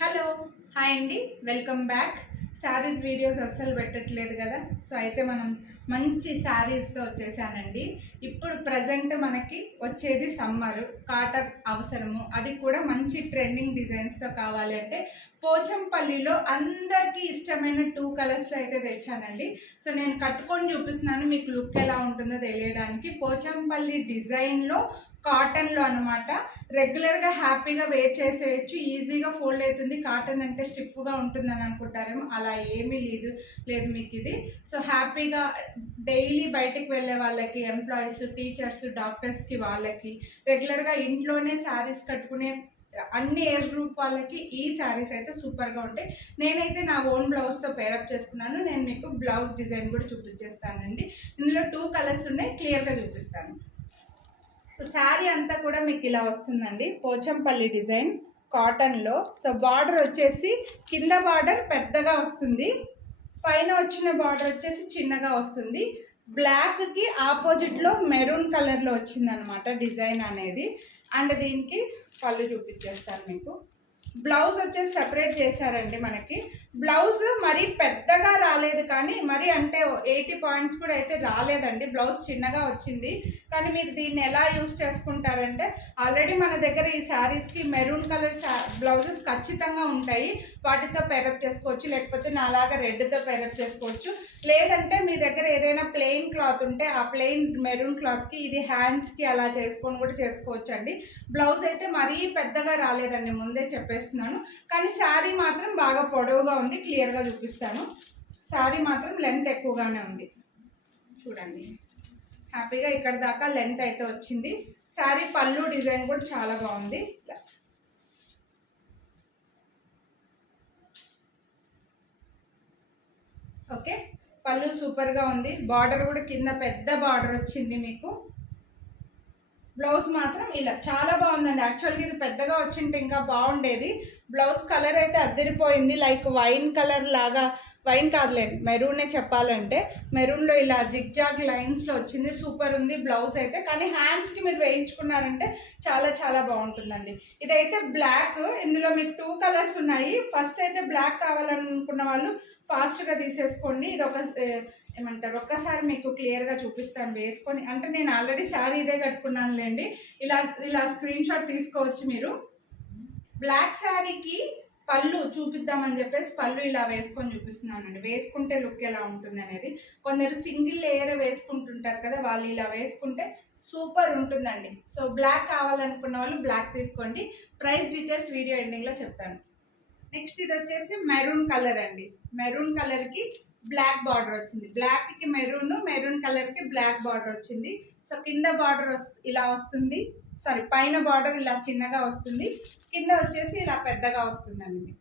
Hello hi అండి, welcome back. Saris videos అస్సలు పెట్టట్లేదు కదా, సో అయితే మనం మంచి శారీస్తో వచ్చేసానండి. ఇప్పుడు ప్రజెంట్ మనకి వచ్చేది సమ్మర్, కాటన్ అవసరము, అది కూడా మంచి ట్రెండింగ్ డిజైన్స్తో కావాలి అంటే పోచంపల్లిలో అందరికీ ఇష్టమైన 2 కలర్స్లో అయితే తెచ్చానండి. సో నేను కట్టుకొని చూపిస్తున్నాను, మీకు లుక్ ఎలా ఉంటుందో తెలియడానికి. పోచంపల్లి డిజైన్లో కాటన్లో అనమాట. రెగ్యులర్గా హ్యాపీగా వేర్ చేసేయచ్చు, ఈజీగా ఫోల్డ్ అవుతుంది. కాటన్ అంటే స్టిఫ్గా ఉంటుందని అనుకుంటారేమో, అలా ఏమీ లేదు మీకు ఇది. సో హ్యాపీగా డైలీ బయటికి వెళ్ళే వాళ్ళకి, ఎంప్లాయీస్, టీచర్స్, డాక్టర్స్కి, వాళ్ళకి రెగ్యులర్గా ఇంట్లోనే శారీస్ కట్టుకునే అన్ని ఏజ్ గ్రూప్ వాళ్ళకి ఈ శారీస్ అయితే సూపర్గా ఉంటాయి. నేనైతే నా ఓన్ బ్లౌజ్తో పేరప్ చేసుకున్నాను. నేను మీకు బ్లౌజ్ డిజైన్ కూడా చూపించేస్తానండి. ఇందులో 2 కలర్స్ ఉన్నాయి, క్లియర్గా చూపిస్తాను. సో శారీ అంతా కూడా మీకు ఇలా వస్తుందండి, పోచంపల్లి డిజైన్ కాటన్లో. సో బార్డర్ వచ్చేసి కింద బార్డర్ పెద్దగా వస్తుంది, పైన వచ్చిన బార్డర్ వచ్చేసి చిన్నగా వస్తుంది. బ్లాక్కి ఆపోజిట్లో మెరూన్ కలర్లో వచ్చిందనమాట డిజైన్ అనేది. అండ్ దీనికి పళ్ళు చూపించేస్తాను మీకు. బ్లౌజ్ వచ్చేసి సెపరేట్ చేశారండి మనకి. బ్లౌజ్ మరీ పెద్దగా రాలేదు, కానీ మరి అంటే 80 పాయింట్స్ కూడా అయితే రాలేదండి. బ్లౌజ్ చిన్నగా వచ్చింది. కానీ మీరు దీన్ని ఎలా యూస్ చేసుకుంటారంటే, ఆల్రెడీ మన దగ్గర ఈ శారీస్కి మెరూన్ కలర్ బ్లౌజెస్ ఖచ్చితంగా ఉంటాయి, వాటితో పేరప్ చేసుకోవచ్చు. లేకపోతే నాలాగా రెడ్తో పేరప్ చేసుకోవచ్చు. లేదంటే మీ దగ్గర ఏదైనా ప్లెయిన్ క్లాత్ ఉంటే ఆ ప్లెయిన్ మెరూన్ క్లాత్కి ఇది హ్యాండ్స్కి అలా చేసుకొని కూడా చేసుకోవచ్చు అండి. బ్లౌజ్ అయితే మరీ పెద్దగా రాలేదండి, ముందే చెప్పేస్తున్నాను. కానీ శారీ మాత్రం బాగా పొడవుగా ఉంది, క్లియర్గా చూపిస్తాను. శారీ మాత్రం లెంత్ ఎక్కువగానే ఉంది, చూడండి. హ్యాపీగా ఇక్కడ దాకా లెంత్ అయితే వచ్చింది. శారీ పళ్ళు డిజైన్ కూడా చాలా బాగుంది. ఓకే, పళ్ళు సూపర్గా ఉంది. బార్డర్ కూడా కింద పెద్ద బార్డర్ వచ్చింది మీకు. బ్లౌజ్ మాత్రం ఇలా చాలా బాగుందండి. యాక్చువల్గా ఇది పెద్దగా వచ్చింటే ఇంకా బాగుండేది. బ్లౌజ్ కలర్ అయితే అద్దరిపోయింది, లైక్ వైన్ కలర్ లాగా. వైన్ కాదులేండి, మెరూనే చెప్పాలంటే. మెరూన్లో ఇలా జిగ్జాగ్ లైన్స్లో వచ్చింది, సూపర్ ఉంది బ్లౌజ్ అయితే. కానీ హ్యాండ్స్కి మీరు వేయించుకున్నారంటే చాలా చాలా బాగుంటుందండి. ఇదైతే బ్లాక్, ఇందులో మీకు 2 కలర్స్ ఉన్నాయి. ఫస్ట్ అయితే బ్లాక్ కావాలనుకున్న వాళ్ళు ఫాస్ట్గా తీసేసుకోండి. ఇది ఏమంటారు, ఒక్కసారి మీకు క్లియర్గా చూపిస్తాను వేసుకొని. అంటే నేను ఆల్రెడీ శారీ ఇదే కట్టుకున్నానులేండి. ఇలా స్క్రీన్ షాట్ తీసుకోవచ్చు మీరు. బ్లాక్ శారీకి పళ్ళు చూపిద్దామని చెప్పేసి పళ్ళు ఇలా వేసుకొని చూపిస్తున్నానండి. వేసుకుంటే లుక్ ఎలా ఉంటుంది అనేది. కొందరు సింగిల్ లేయర్ వేసుకుంటుంటారు కదా, వాళ్ళు ఇలా వేసుకుంటే సూపర్ ఉంటుందండి. సో బ్లాక్ కావాలనుకున్న వాళ్ళు బ్లాక్ తీసుకోండి. ప్రైస్ డీటెయిల్స్ వీడియో ఎండింగ్లో చెప్తాను. నెక్స్ట్ ఇది వచ్చేసి మెరూన్ కలర్ అండి. మెరూన్ కలర్కి బ్లాక్ బార్డర్ వచ్చింది. బ్లాక్కి మెరూన్, మెరూన్ కలర్కి బ్లాక్ బార్డర్ వచ్చింది. సో కింద బార్డర్ ఇలా వస్తుంది, సారీ పైన బార్డర్ ఇలా చిన్నగా వస్తుంది, కింద వచ్చేసి ఇలా పెద్దగా వస్తుందండి.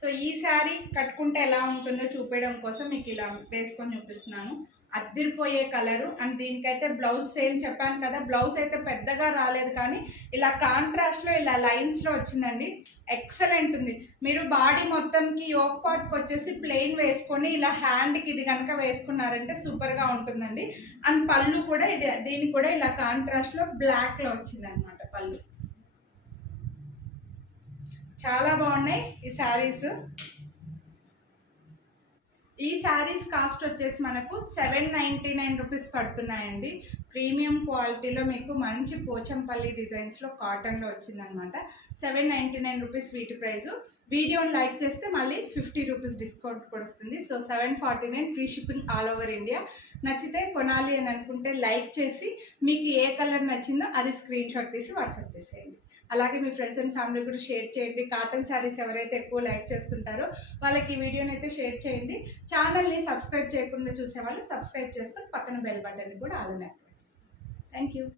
సో ఈ శారీ కట్టుకుంటే ఎలా ఉంటుందో చూపించడం కోసం మీకు ఇలా వేసుకొని చూపిస్తున్నాను. అద్దిరిపోయే కలరు. అండ్ దీనికైతే బ్లౌజ్ సేమ్ చెప్పాను కదా, బ్లౌజ్ అయితే పెద్దగా రాలేదు, కానీ ఇలా కాంట్రాస్ట్లో ఇలా లైన్స్లో వచ్చిందండి. ఎక్సలెంట్ ఉంది. మీరు బాడీ మొత్తంకి యోక్ పార్ట్కి వచ్చేసి ప్లెయిన్ వేసుకొని ఇలా హ్యాండ్కి ఇది కనుక వేసుకున్నారంటే సూపర్గా ఉంటుందండి. అండ్ పళ్ళు కూడా దీనికి కూడా ఇలా కాంట్రాస్ట్లో బ్లాక్లో వచ్చింది అనమాట పళ్ళు. చాలా బాగున్నాయి ఈ శారీస్. ఈ శారీస్ కాస్ట్ వచ్చేసి మనకు 799 రూపీస్ పడుతున్నాయండి. ప్రీమియం క్వాలిటీలో మీకు మంచి పోచంపల్లి డిజైన్స్లో కాటన్లో వచ్చిందనమాట. 799 రూపీస్ వీటి ప్రైజు. వీడియోని లైక్ చేస్తే మళ్ళీ 50 రూపీస్ డిస్కౌంట్ కూడా వస్తుంది. So 749, free shipping all over India. నచ్చితే కొనాలి అని అనుకుంటే లైక్ చేసి మీకు ఏ కలర్ నచ్చిందో అది స్క్రీన్ షాట్ తీసి వాట్సాప్ చేసేయండి. అలాగే మీ ఫ్రెండ్స్ అండ్ ఫ్యామిలీ కూడా షేర్ చేయండి. కాటన్ శారీస్ ఎవరైతే ఎక్కువ లైక్ చేస్తుంటారో వాళ్ళకి ఈ వీడియోని అయితే షేర్ చేయండి. ఛానల్ని సబ్స్క్రైబ్ చేయకుండా చూసేవాళ్ళు సబ్స్క్రైబ్ చేసుకొని పక్కన బెల్ బటన్ని కూడా ఆల్ యాక్టివేట్ చేసుకోండి. Thank you.